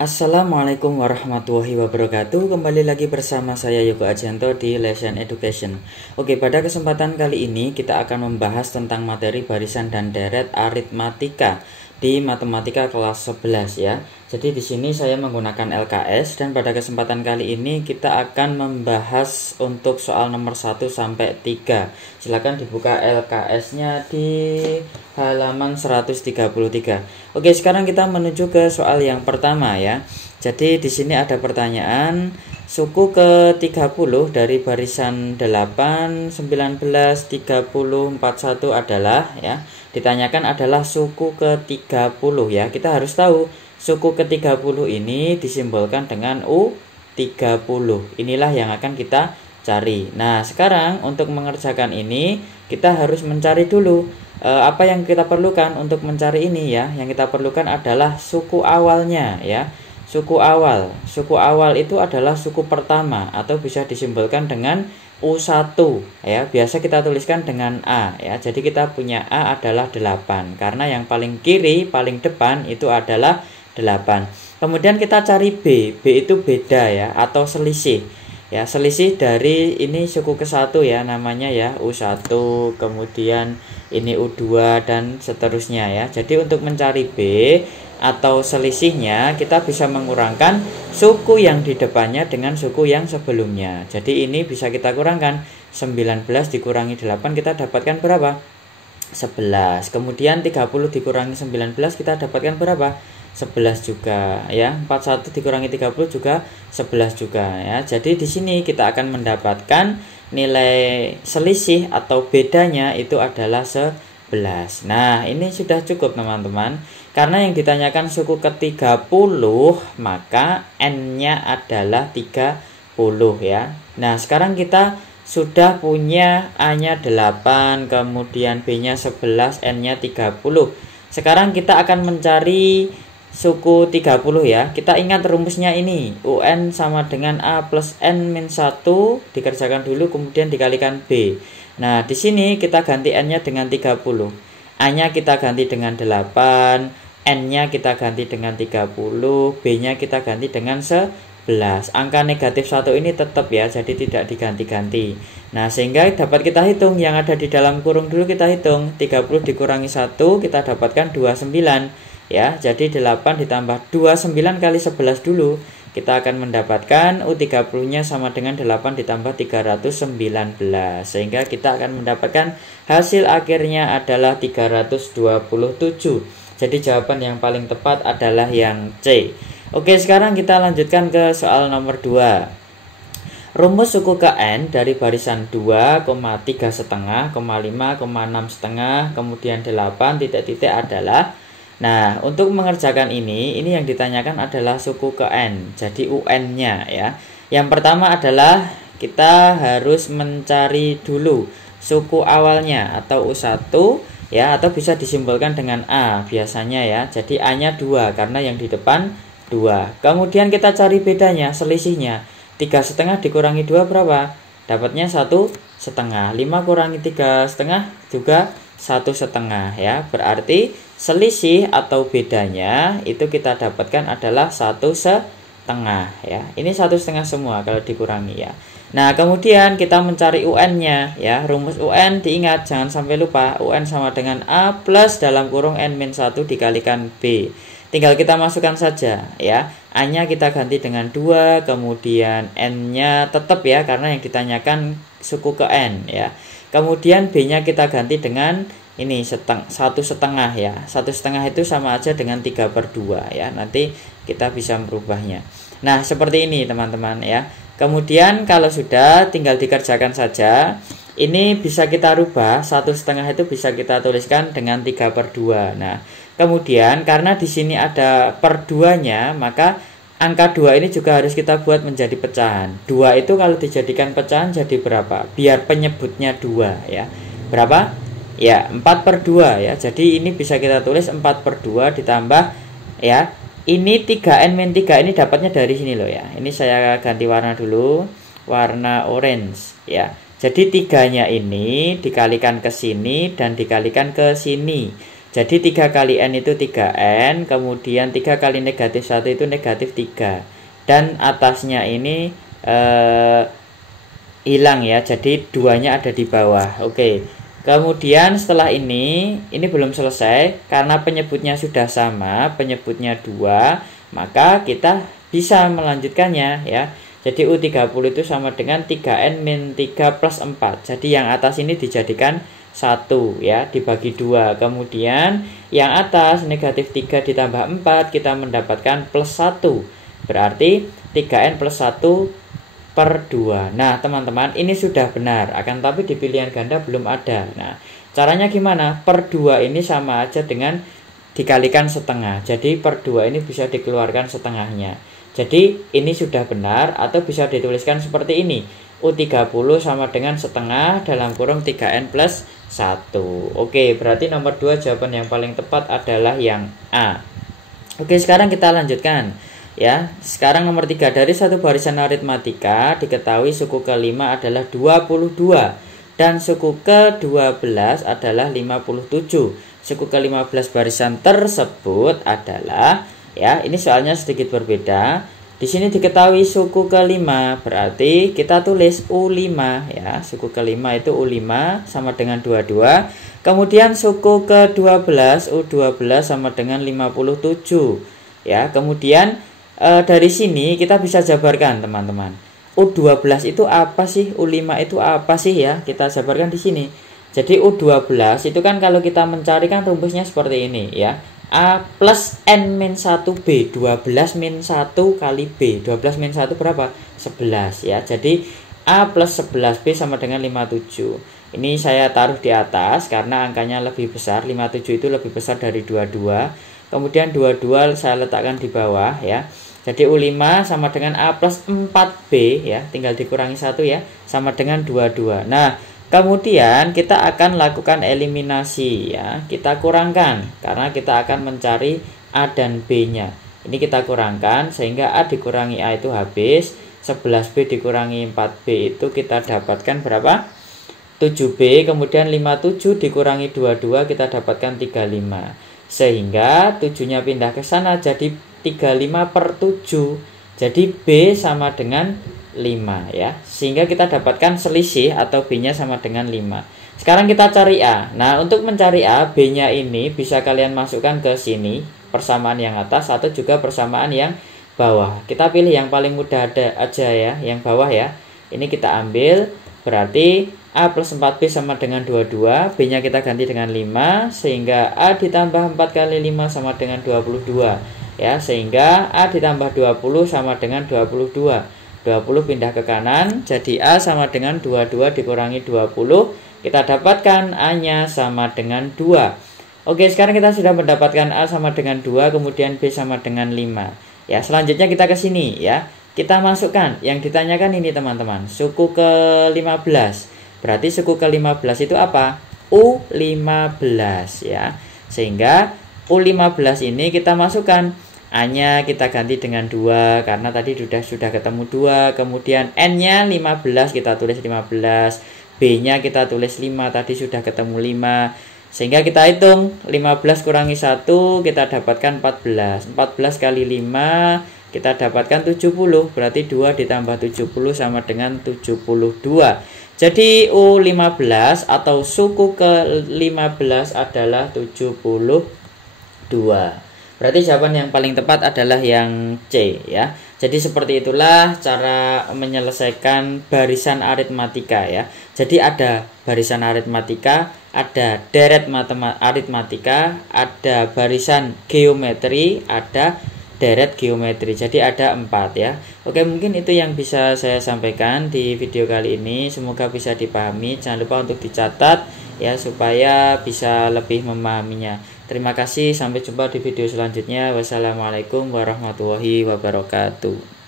Assalamualaikum warahmatullahi wabarakatuh. Kembali lagi bersama saya Yogo Ajanto di Lesson Education. Oke, pada kesempatan kali ini kita akan membahas tentang materi barisan dan deret aritmatika di matematika kelas 11 ya. Jadi di sini saya menggunakan LKS dan pada kesempatan kali ini kita akan membahas untuk soal nomor 1 sampai 3. Silakan dibuka LKS-nya di halaman 133. Oke, sekarang kita menuju ke soal yang pertama ya. Jadi di sini ada pertanyaan suku ke-30 dari barisan 8, 19, 30, 41 adalah ya. Ditanyakan adalah suku ke-30 ya. Kita harus tahu suku ke-30 ini disimbolkan dengan U30. Inilah yang akan kita cari. Nah, sekarang untuk mengerjakan ini kita harus mencari dulu apa yang kita perlukan untuk mencari ini ya. Yang kita perlukan adalah suku awalnya ya. Suku awal itu adalah suku pertama atau bisa disimbolkan dengan U1 ya. Biasa kita tuliskan dengan A ya. Jadi kita punya A adalah 8 karena yang paling kiri, paling depan itu adalah 8. Kemudian kita cari B. B itu beda ya atau selisih. Ya, selisih dari ini suku ke-1 ya, namanya ya U1, kemudian ini U2 dan seterusnya ya. Jadi untuk mencari B atau selisihnya kita bisa mengurangkan suku yang di depannya dengan suku yang sebelumnya. Jadi ini bisa kita kurangkan 19 dikurangi 8 kita dapatkan berapa? 11. Kemudian 30 dikurangi 19 kita dapatkan berapa? 11 juga ya. 41 dikurangi 30 juga 11 juga ya. Jadi di sini kita akan mendapatkan nilai selisih atau bedanya itu adalah 11. Nah, ini sudah cukup teman-teman. Karena yang ditanyakan suku ke-30, maka N-nya adalah 30 ya. Nah, sekarang kita sudah punya A-nya 8, kemudian B-nya 11, N-nya 30. Sekarang kita akan mencari suku 30 ya. Kita ingat rumusnya ini. UN sama dengan A plus N-1 dikerjakan dulu kemudian dikalikan B. Nah, di sini kita ganti N-nya dengan 30. A-nya kita ganti dengan 8, N-nya kita ganti dengan 30, B-nya kita ganti dengan 11. Angka negatif 1 ini tetap ya, jadi tidak diganti-ganti. Nah, sehingga dapat kita hitung yang ada di dalam kurung dulu kita hitung. 30 dikurangi 1 kita dapatkan 29. Ya, jadi 8 ditambah 29 kali 11 dulu. Kita akan mendapatkan U30-nya sama dengan 8 ditambah 319. Sehingga kita akan mendapatkan hasil akhirnya adalah 327. Jadi jawaban yang paling tepat adalah yang C. Oke, sekarang kita lanjutkan ke soal nomor 2. Rumus suku ke N dari barisan 2, 3 setengah, 5, 6 setengah, kemudian 8 titik-titik adalah. Nah, untuk mengerjakan ini yang ditanyakan adalah suku ke N, jadi UN-nya ya. Yang pertama adalah kita harus mencari dulu suku awalnya atau U1 ya, atau bisa disimbolkan dengan A biasanya ya. Jadi A-nya 2 karena yang di depan 2. Kemudian kita cari bedanya, selisihnya. 3,5 dikurangi 2 berapa? Dapatnya 1,5. 5 kurangi 3,5 juga 1,5 ya. Berarti selisih atau bedanya itu kita dapatkan adalah 1,5 ya. Ini 1,5 semua kalau dikurangi ya. Nah, kemudian kita mencari UN-nya ya. Rumus UN diingat, jangan sampai lupa. UN sama dengan A plus dalam kurung N-1 dikalikan B. Tinggal kita masukkan saja ya. A-nya kita ganti dengan 2, kemudian N-nya tetap ya karena yang ditanyakan suku ke N ya. Kemudian B-nya kita ganti dengan ini 1,5 ya. 1,5 itu sama aja dengan 3/2 ya. Nanti kita bisa merubahnya. Nah, seperti ini teman-teman ya. Kemudian kalau sudah tinggal dikerjakan saja. Ini bisa kita rubah, 1,5 itu bisa kita tuliskan dengan 3/2. Nah, kemudian karena di sini ada per 2-nya, maka angka 2 ini juga harus kita buat menjadi pecahan. 2 itu kalau dijadikan pecahan jadi berapa? Biar penyebutnya 2 ya. Berapa? Ya, 4/2 ya. Jadi ini bisa kita tulis 4/2 ditambah ya. Ini 3N-3 ini dapatnya dari sini loh ya. Ini saya ganti warna dulu, warna orange ya. Jadi 3-nya ini dikalikan ke sini dan dikalikan ke sini. Jadi 3 kali N itu 3N, kemudian 3 kali negatif 1 itu negatif 3. Dan atasnya ini hilang ya, jadi 2-nya ada di bawah. Oke, kemudian setelah ini belum selesai, karena penyebutnya sudah sama, penyebutnya 2, maka kita bisa melanjutkannya ya. Jadi U30 itu sama dengan 3N min 3 plus 4. Jadi yang atas ini dijadikan 1 ya, dibagi 2. Kemudian yang atas negatif 3 ditambah 4, kita mendapatkan plus 1. Berarti 3N plus 1 per 2. Nah teman-teman, ini sudah benar, akan tapi di pilihan ganda belum ada. Nah caranya gimana? Per 2 ini sama aja dengan dikalikan setengah. Jadi per 2 ini bisa dikeluarkan setengahnya. Jadi ini sudah benar, atau bisa dituliskan seperti ini. U30 sama dengan setengah dalam kurung 3N plus 1. Oke, berarti nomor 2 jawaban yang paling tepat adalah yang A. Oke, sekarang kita lanjutkan ya. Sekarang nomor 3, dari satu barisan aritmatika diketahui suku ke-5 adalah 22 dan suku ke-12 adalah 57. Suku ke-15 barisan tersebut adalah ya, ini soalnya sedikit berbeda. Di sini diketahui suku ke-5, berarti kita tulis U5 ya. Suku ke-5 itu U5 sama dengan 22. Kemudian suku ke-12 U12 sama dengan 57 ya. Kemudian dari sini kita bisa jabarkan teman-teman. U12 itu apa sih? U5 itu apa sih ya? Kita jabarkan di sini. Jadi U12 itu kan kalau kita mencari kan rumusnya seperti ini ya. A plus N min 1B, 12 min 1 kali B. 12 min 1 berapa? 11 ya. Jadi A plus 11B sama dengan 57. Ini saya taruh di atas karena angkanya lebih besar. 57 itu lebih besar dari 22. Kemudian 22 saya letakkan di bawah ya. Jadi U5 sama dengan A plus 4B ya. Tinggal dikurangi 1 ya. Sama dengan 22. Nah kemudian kita akan lakukan eliminasi ya. Kita kurangkan karena kita akan mencari A dan B-nya. Ini kita kurangkan sehingga A dikurangi A itu habis. 11B dikurangi 4B itu kita dapatkan berapa? 7B. Kemudian 57 dikurangi 22 kita dapatkan 35. Sehingga 7-nya pindah ke sana jadi 35 per 7. Jadi B sama dengan 5 ya, sehingga kita dapatkan selisih atau B-nya sama dengan 5. Sekarang kita cari A. Nah untuk mencari A, B-nya ini bisa kalian masukkan ke sini, persamaan yang atas atau juga persamaan yang bawah. Kita pilih yang paling mudah aja ya, yang bawah ya. Ini kita ambil, berarti A plus 4B sama dengan 22, B-nya kita ganti dengan 5, sehingga A ditambah 4 kali 5 sama dengan 22 ya, sehingga A ditambah 20 sama dengan 22. 20 pindah ke kanan, jadi A sama dengan 22 dikurangi 20. Kita dapatkan A-nya sama dengan 2. Oke, sekarang kita sudah mendapatkan A sama dengan 2, kemudian B sama dengan 5. Ya, selanjutnya kita ke sini ya. Kita masukkan yang ditanyakan ini teman-teman, suku ke-15. Berarti suku ke-15 itu apa? U15 ya. Sehingga U15 ini kita masukkan. A-nya kita ganti dengan 2 karena tadi sudah ketemu 2. Kemudian N-nya 15 kita tulis 15. B-nya kita tulis 5, tadi sudah ketemu 5. Sehingga kita hitung 15 kurangi 1 kita dapatkan 14. 14 kali 5 kita dapatkan 70. Berarti 2 ditambah 70 sama dengan 72. Jadi U15 atau suku ke-15 adalah 72. Berarti jawaban yang paling tepat adalah yang C ya. Jadi seperti itulah cara menyelesaikan barisan aritmatika ya. Jadi ada barisan aritmatika, ada deret aritmatika, ada barisan geometri, ada deret geometri. Jadi ada 4 ya. Oke, mungkin itu yang bisa saya sampaikan di video kali ini. Semoga bisa dipahami. Jangan lupa untuk dicatat ya supaya bisa lebih memahaminya. Terima kasih, sampai jumpa di video selanjutnya. Wassalamualaikum warahmatullahi wabarakatuh.